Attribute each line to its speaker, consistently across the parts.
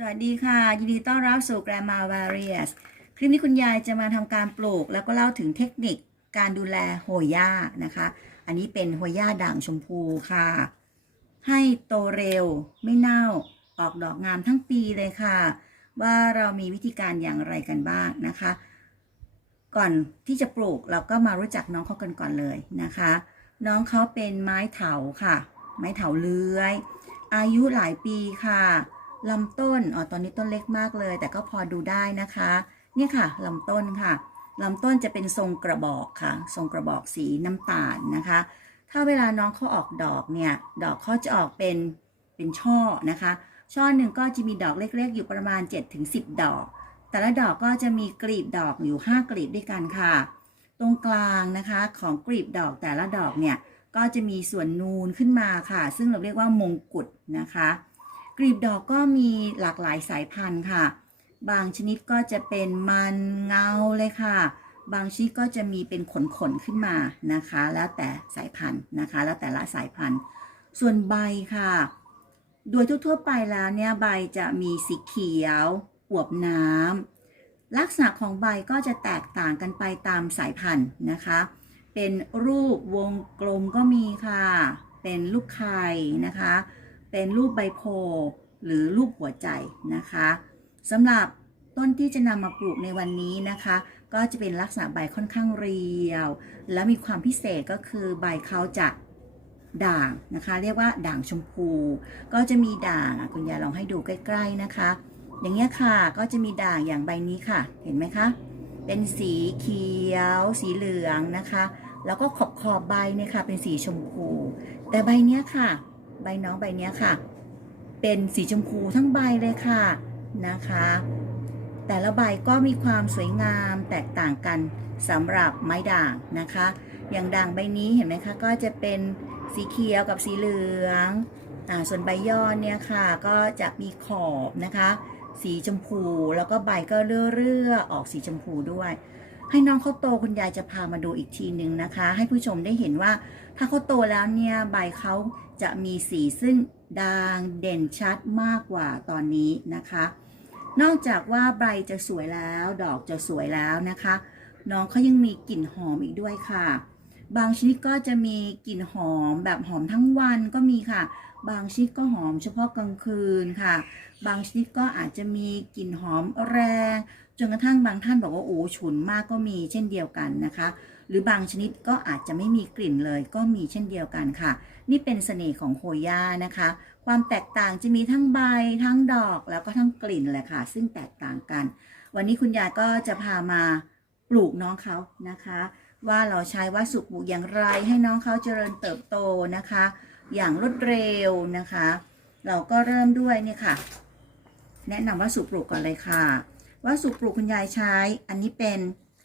Speaker 1: สวัสดีค่ะ ยินดีต้อนรับสู่ Grandma Various คลิปนี้คุณยายจะมาทำการปลูก แล้วก็เล่าถึงเทคนิคการดูแลโหย่านะคะ อันนี้เป็นโหย่าด่างชมพูค่ะ ให้โตเร็วไม่เน่าออกดอกงามทั้งปีเลยค่ะ ว่าเรามีวิธีการอย่างไรกันบ้างนะคะ ก่อนที่จะปลูกเราก็มารู้จักน้องเขากันก่อนเลยนะคะ น้องเขาเป็นไม้เถาค่ะ ไม้เถาเลื้อย อายุหลายปีค่ะ ลำต้นอ๋อตอนนี้ต้นเล็กมากเลย แต่ก็พอดูได้นะคะเนี่ยค่ะลำต้นค่ะลำต้นจะเป็นทรงกระบอกค่ะ ทรงกระบอกสีน้ำตาลนะคะ ถ้าเวลาน้องเขาออกดอกเนี่ย ดอกเขาจะออกเป็นเป็นช่อนะคะ ช่อหนึ่งก็จะมีดอกเล็กๆ อยู่ประมาณ 7-10 ดอก แต่ละดอกก็จะมีกลีบดอกอยู่ 5 กลีบด้วยกันค่ะ ตรงกลางนะคะของกลีบดอกแต่ละดอกเนี่ย ก็จะมีส่วนนูนขึ้นมาค่ะ ซึ่งเราเรียกว่ามงกุฎนะคะ กลีบดอกก็มีหลากหลายสายพันธุ์ค่ะ บางชนิดก็จะเป็นมันเงาเลยค่ะ บางชนิดก็จะมีเป็นขนๆขึ้นมานะคะ แล้วแต่สายพันธุ์นะคะ แล้วแต่ละสายพันธุ์ ส่วนใบค่ะ โดยทั่วๆไปแล้วเนี่ยใบจะมีสีเขียวอวบน้ำลักษณะของใบก็จะแตกต่างกันไปตามสายพันธุ์นะคะ เป็นรูปวงกลมก็มีค่ะ เป็นลูกไข่นะคะ เป็นรูปใบโพหรือรูปหัวใจนะคะสำหรับต้นที่จะนำมาปลูกในวันนี้นะคะ ก็จะเป็นลักษณะใบค่อนข้างเรียว และมีความพิเศษก็คือใบเขาจะด่างนะคะ เรียกว่าด่างชมพู ก็จะมีด่างคุณยายลองให้ดูใกล้ ๆนะคะ อย่างเงี้ยค่ะก็จะมีด่างอย่างใบนี้ค่ะ เห็นไหมคะ เป็นสีเขียว สีเหลืองนะคะ แล้วก็ขอบขอบใบเนี่ยค่ะ เป็นสีชมพู แต่ใบเนี้ยค่ะ ใบน้องใบนี้ค่ะ เป็นสีชมพูทั้งใบเลยค่ะนะคะ แต่ละใบก็มีความสวยงามแตกต่างกันสำหรับไม้ด่างนะคะ อย่างด่างใบนี้เห็นไหมคะก็จะเป็นสีเขียวกับสีเหลืองอ่าส่วนใบยอดเนี่ยค่ะก็จะมีขอบนะคะ สีชมพูแล้วก็ใบก็เรื่อๆออกสีชมพูด้วย ให้น้องเขาโตคุณยายจะพามาดูอีกทีหนึ่งนะคะ ให้ผู้ชมได้เห็นว่า ถ้าเขาโตแล้วเนี่ยใบเขาจะมีสีซึ่งด่างเด่นชัดมากกว่าตอนนี้นะคะ นอกจากว่าใบจะสวยแล้วดอกจะสวยแล้วนะคะ น้องเขายังมีกลิ่นหอมอีกด้วยค่ะ บางชนิดก็จะมีกลิ่นหอมแบบหอมทั้งวันก็มีค่ะ บางชนิดก็หอมเฉพาะกลางคืนค่ะ บางชนิดก็อาจจะมีกลิ่นหอมแรงจนกระทั่งบางท่านบอกว่าโอ้ฉุนมากก็มีเช่นเดียวกันนะคะ หรือบางชนิดก็อาจจะไม่มีกลิ่นเลยก็มีเช่นเดียวกันค่ะ นี่เป็นเสน่ห์ของโฮย่านะคะ ความแตกต่างจะมีทั้งใบทั้งดอกแล้วก็ทั้งกลิ่นแหละค่ะ ซึ่งแตกต่างกัน วันนี้คุณยายก็จะพามาปลูกน้องเขานะคะ ว่าเราใช้วัสดุปลูกอย่างไรให้น้องเขาเจริญเติบโตนะคะ อย่างรวดเร็วนะคะ เราก็เริ่มด้วยเนี่ยค่ะ แนะนำวัสดุปลูกก่อนเลยค่ะวัสดุปลูกคุณยายใช้ อันนี้เป็น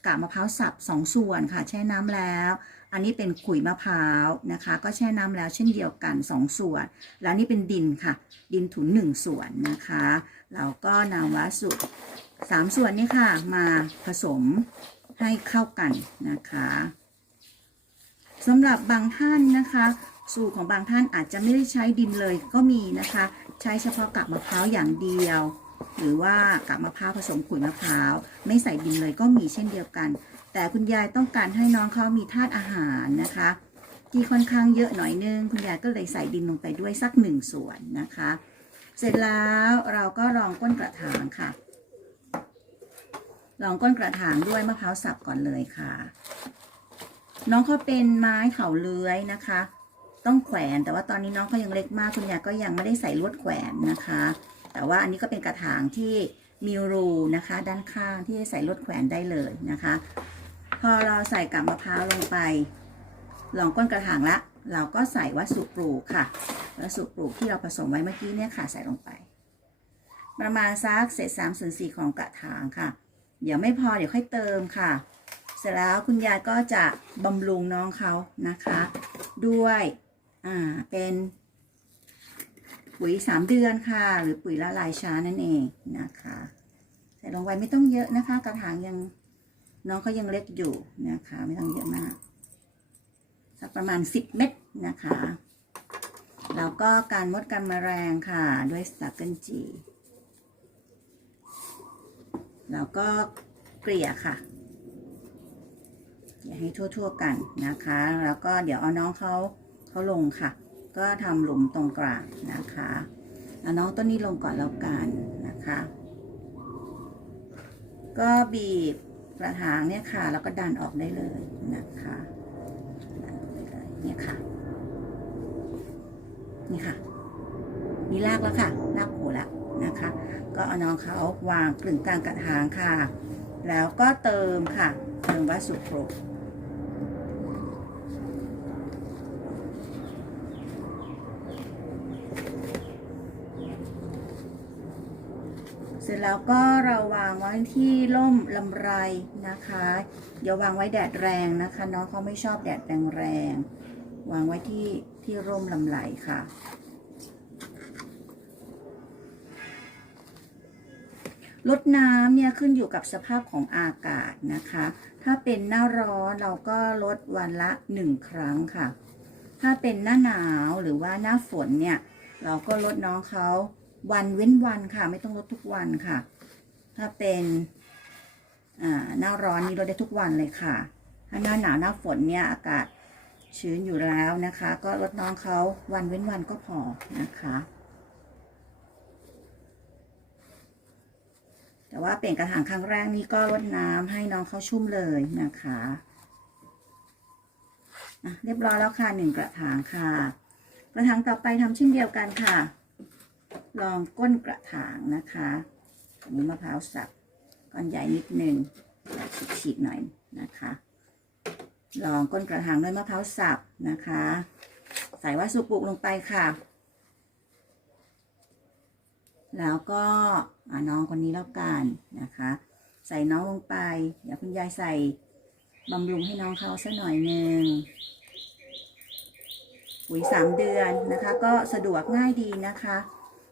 Speaker 1: กากมะพร้าวสับสองส่วนค่ะ แช่น้ำแล้ว อันนี้เป็นขุยมะพร้าวนะคะ ก็แช่น้ำแล้วเช่นเดียวกันสองส่วน แล้วนี่เป็นดินค่ะ ดินถุนหนึ่งส่วนนะคะ เราก็นำวัสดุสามส่วนนี้ค่ะมาผสมให้เข้ากันนะคะสำหรับบางท่านนะคะ สูตรของบางท่านอาจจะไม่ได้ใช้ดินเลยก็มีนะคะ ใช้เฉพาะกากมะพร้าวอย่างเดียว หรือว่ากากมะพร้าวผสมขุยมะพร้าว ไม่ใส่ดินเลยก็มีเช่นเดียวกัน แต่คุณยายต้องการให้น้องเขามีธาตุอาหารนะคะที่ค่อนข้างเยอะหน่อยนึง คุณยายก็เลยใส่ดินลงไปด้วยสักหนึ่งส่วนนะคะ เสร็จแล้วเราก็รองก้นกระถางค่ะรองก้นกระถางด้วยมะพร้าวสับก่อนเลยค่ะ น้องเขาเป็นไม้เถาเลื้อยนะคะ ต้องแขวน แต่ว่าตอนนี้น้องเขายังเล็กมากคุณยายก็ยังไม่ได้ใส่ลวดแขวนนะคะ แต่ว่าอันนี้ก็เป็นกระถางที่มีรูนะคะ ด้านข้างที่ใส่ลวดแขวนได้เลยนะคะ พอเราใส่กาบมะพร้าวลงไปลองก้นกระถางละ เราก็ใส่วัสดุปลูกค่ะวัสดุปลูกที่เราผสมไว้เมื่อกี้เนี่ยค่ะใส่ลงไป ประมาณสักเศษสามส่วนสี่ของกระถางค่ะ เดี๋ยวไม่พอเดี๋ยวค่อยเติมค่ะ เสร็จแล้วคุณยายก็จะบำรุงน้องเขานะคะ ด้วย อ่า เป็นปุ๋ยสามเดือนค่ะ หรือปุ๋ยละลายช้านั่นเองนะคะใส่ลงไปไม่ต้องเยอะนะคะ กระถางยังน้องเขายังเล็กอยู่นะคะ ไม่ต้องเยอะมาก สักประมาณ10เม็ดนะคะแล้วก็การมดกันแมลงค่ะด้วยสตาเกิลจีแล้วก็เกลี่ยค่ะเกลี่ยให้ทั่วๆกันนะคะ แล้วก็เดี๋ยวเอาน้องเขา เขาลงค่ะ ก็ทำหลุมตรงกลางนะคะเอาน้องต้นนี้ลงก่อนแล้วกันนะคะ ก็บีบกระถางเนี่ยค่ะ แล้วก็ดันออกได้เลยนะคะดันออกได้เลยเนี่ยค่ะ นี่ค่ะ มีรากแล้วค่ะรากโผล่แล้วนะคะ ก็เอาน้องเขาวางกลึงกลางกระถางค่ะ แล้วก็เติมค่ะ เติมวัสดุโปรกเสร็จ แล้วก็เราวางไว้ที่ร่มลำไรนะคะอย่าวางไว้แดดแรงนะคะน้องเขาไม่ชอบแดดแรงๆวางไว้ที่ที่ร่มลำไรค่ะลดน้ำเนี่ยขึ้นอยู่กับสภาพของอากาศนะคะ ถ้าเป็นหน้าร้อนเราก็ลดวันละหนึ่งครั้งค่ะ ถ้าเป็นหน้าหนาวหรือว่าหน้าฝนเนี่ย เราก็ลดน้องเขา วันเว้นวันค่ะ ไม่ต้องลดทุกวันค่ะ ถ้าเป็นหน้าร้อนนี่ลดได้ทุกวันเลยค่ะ ถ้าหน้าหนาวหน้าฝนเนี่ยอากาศชื้นอยู่แล้วนะคะ ก็ลดน้องเขาวันเว้นวันก็พอนะคะแต่ว่าเปลี่ยนกระถางครั้งแรกนี่ก็รดน้ำให้น้องเขาชุ่มเลยนะคะอะเรียบร้อยแล้วค่ะหนึ่งกระถางค่ะ กระถางต่อไปทำเช่นเดียวกันค่ะ ลองก้นกระถางนะคะอันนี้มะพร้าวสับก้อนใหญ่นิดนึงฉีกๆหน่อยนะคะ ลองก้นกระถางด้วยมะพร้าวสับนะคะ ใส่วัสดุปลูกลงไปค่ะ แล้วก็น้องคนนี้แล้วกันนะคะ ใส่น้องลงไป เดี๋ยวคุณยายใส่บำรุงให้น้องเขาสักหน่อยหนึ่งปุ๋ยสามเดือนนะคะ ก็สะดวกง่ายดีนะคะ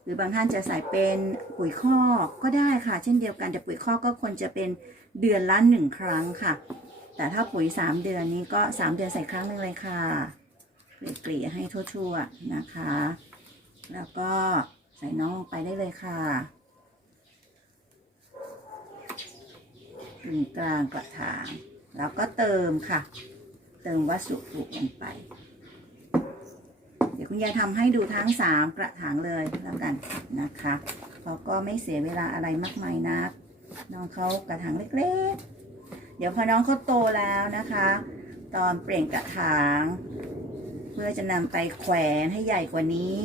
Speaker 1: หรือบางท่านจะใส่เป็นปุ๋ยคอกก็ได้ค่ะ เช่นเดียวกันแต่ปุ๋ยคอกก็ควรจะเป็นเดือนละหนึ่งครั้งค่ะ แต่ถ้าปุ๋ยสามเดือนนี้ก็สามเดือนใส่ครั้งหนึ่งเลยค่ะเกลี่ยให้ทั่วๆนะคะ แล้วก็ใส่น้องไปได้เลยค่ะกึ่งกลางกระถาง แล้วก็เติมค่ะ เติมวัสดุปลูกลงไป คุณยายทำให้ดูทั้งสามกระถางเลยแล้วกันนะคะเขาก็ไม่เสียเวลาอะไรมากมายนัก น้องเขากระถางเล็กๆ เดี๋ยวพอน้องเขาโตแล้วนะคะ ตอนเปลี่ยนกระถาง เพื่อจะนำไปแขวนให้ใหญ่กว่านี้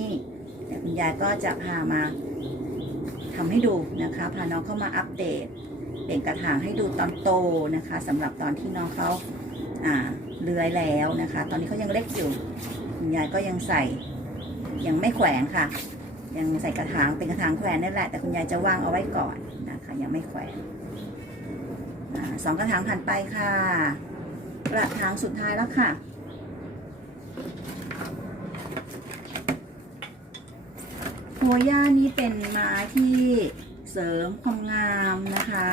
Speaker 1: เดี๋ยวคุณยายก็จะพามาทำให้ดูนะคะ พาน้องเข้ามาอัปเดต เปลี่ยนกระถางให้ดูตอนโตนะคะสำหรับตอนที่น้องเขาเลื้อยแล้วนะคะ ตอนนี้เขายังเล็กอยู่ คุณยายก็ยังใส่ยังไม่แขวนค่ะ ยังใส่กระถางเป็นกระถางแขวนนั่นแหละ แต่คุณยายจะวางเอาไว้ก่อนนะคะ ยังไม่แขวนสองกระถางผ่านไปค่ะ กระถางสุดท้ายแล้วค่ะ หัวย่านี้เป็นไม้ที่เสริมความงามนะคะ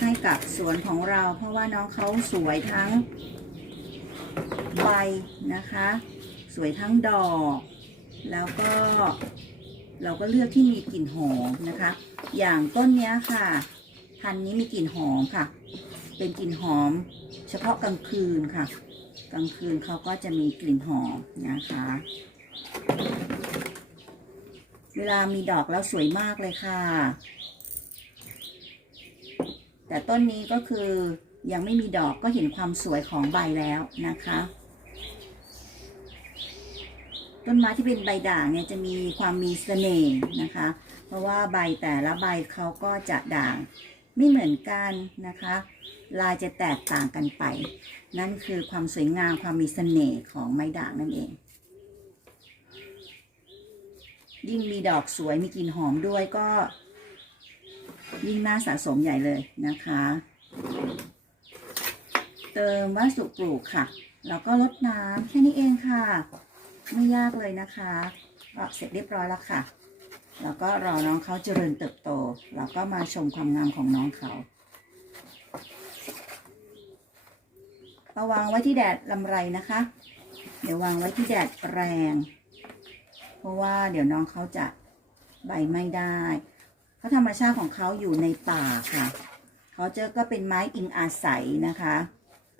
Speaker 1: ให้กับสวนของเรา เพราะว่าน้องเขาสวยทั้งใบนะคะ สวยทั้งดอก แล้วก็ เราก็เลือกที่มีกลิ่นหอมนะคะ อย่างต้นเนี้ยค่ะ พันนี้มีกลิ่นหอมค่ะ เป็นกลิ่นหอม เฉพาะกลางคืนค่ะ กลางคืนเขาก็จะมีกลิ่นหอมนะคะ เวลามีดอกแล้วสวยมากเลยค่ะ แต่ต้นนี้ก็คือยังไม่มีดอกก็เห็นความสวยของใบแล้วนะคะ ต้นไม้ที่เป็นใบด่างเนี่ยจะมีความมีเสน่ห์นะคะ เพราะว่าใบแต่ละใบเขาก็จะด่างไม่เหมือนกันนะคะ ลายจะแตกต่างกันไป นั่นคือความสวยงามความมีเสน่ห์ของไม้ด่างนั่นเอง ยิ่งมีดอกสวยมีกลิ่นหอมด้วยก็ ยิ่งน่าสะสมใหญ่เลยนะคะ เติมวัสดุปลูกค่ะ แล้วก็ลดน้ำแค่นี้เองค่ะ ไม่ยากเลยนะคะก็เสร็จเรียบร้อยแล้วค่ะ แล้วก็รอน้องเขาเจริญเติบโต แล้วก็มาชมความงามของน้องเขาเอาวางไว้ที่แดดลำไรนะคะ เดี๋ยววางไว้ที่แดดแรง เพราะว่าเดี๋ยวน้องเขาจะใบไม่ได้เขาธรรมชาติของเขาอยู่ในป่าค่ะ เขาเจะก็เป็นไม้อิงอาศัยนะคะ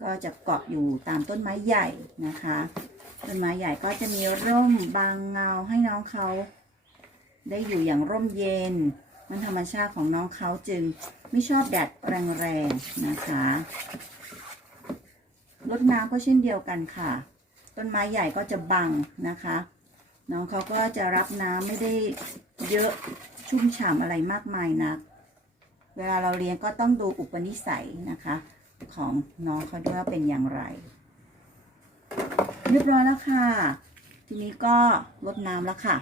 Speaker 1: ก็จะเกาะอยู่ตามต้นไม้ใหญ่นะคะ ต้นไม้ใหญ่ก็จะมีร่มบางเงาให้น้องเขาได้อยู่อย่างร่มเย็น มันธรรมชาติของน้องเขาจึงไม่ชอบแดดแรงๆนะคะรดน้ำก็เช่นเดียวกันค่ะ ต้นไม้ใหญ่ก็จะบังนะคะ น้องเขาก็จะรับน้ำไม่ได้เยอะชุ่มฉ่ำอะไรมากมายนัก เวลาเราเรียนก็ต้องดูอุปนิสัยนะคะ ของน้องเขาด้วยว่าเป็นอย่างไร เรียบร้อยแล้วค่ะ ทีนี้ก็ลดน้ำแล้วค่ะ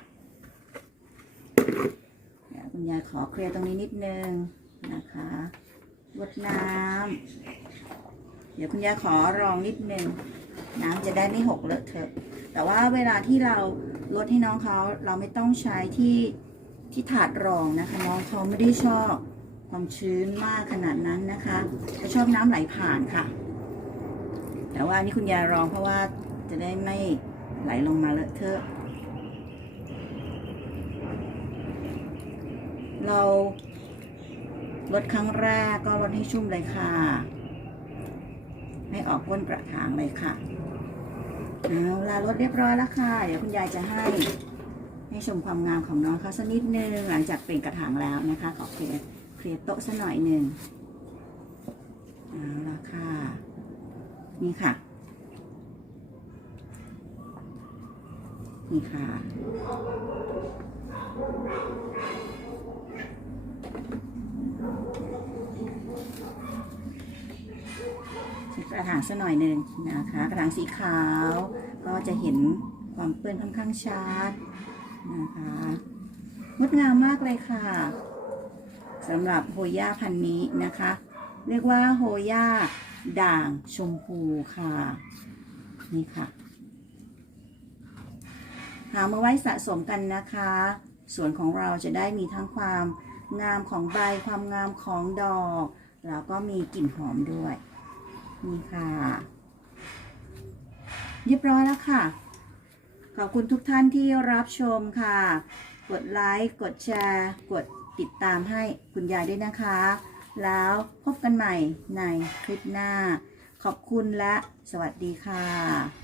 Speaker 1: เดี๋ยวคุณยายขอเคลียร์ตรงนี้นิดนึงนะคะลดน้ำเดี๋ยวคุณยายขอรองนิดนึงน้ำจะได้ไม่หกเลอะเทอะ แต่ว่าเวลาที่เราลดให้น้องเขาเราไม่ต้องใช้ที่ที่ถาดรองนะคะ น้องเขาไม่ได้ชอบความชื้นมากขนาดนั้นนะคะเขาชอบน้ำไหลผ่านค่ะ แต่ว่านนี้คุณยายรองเพราะว่า จะได้ไม่ไหลลงมาเลอะเทอะ เราลดครั้งแรกก็ลดให้ชุ่มเลยค่ะ ให้ออกก้นกระถางเลยค่ะเอาล่ะลดเรียบร้อยแล้วค่ะ เดี๋ยวคุณยายจะให้ให้ชมความงามของน้องเขาสักนิดนึงหลังจากเปลี่ยนกระถางแล้วนะคะขอเคลียร์เคลียร์โต๊ะสักหน่อยหนึ่งเอาละค่ะ นี่ค่ะ นี่ค่ะ กระถางสักหน่อยหนึ่งนะคะ กระถางสีขาว ก็จะเห็นความเปื้อนค่อนข้างชัดนะคะงดงามมากเลยค่ะสำหรับโฮย่าพันนี้นะคะ เรียกว่าโฮย่าด่างชมพูค่ะ นี่ค่ะ หามาไว้สะสมกันนะคะส่วนของเราจะได้มีทั้งความงามของใบความงามของดอก แล้วก็มีกลิ่นหอมด้วย นี่ค่ะ เรียบร้อยแล้วค่ะ ขอบคุณทุกท่านที่รับชมค่ะ กดไลค์ กดแชร์ กดติดตามให้คุณยายด้วยนะคะ แล้วพบกันใหม่ในคลิปหน้า ขอบคุณและสวัสดีค่ะ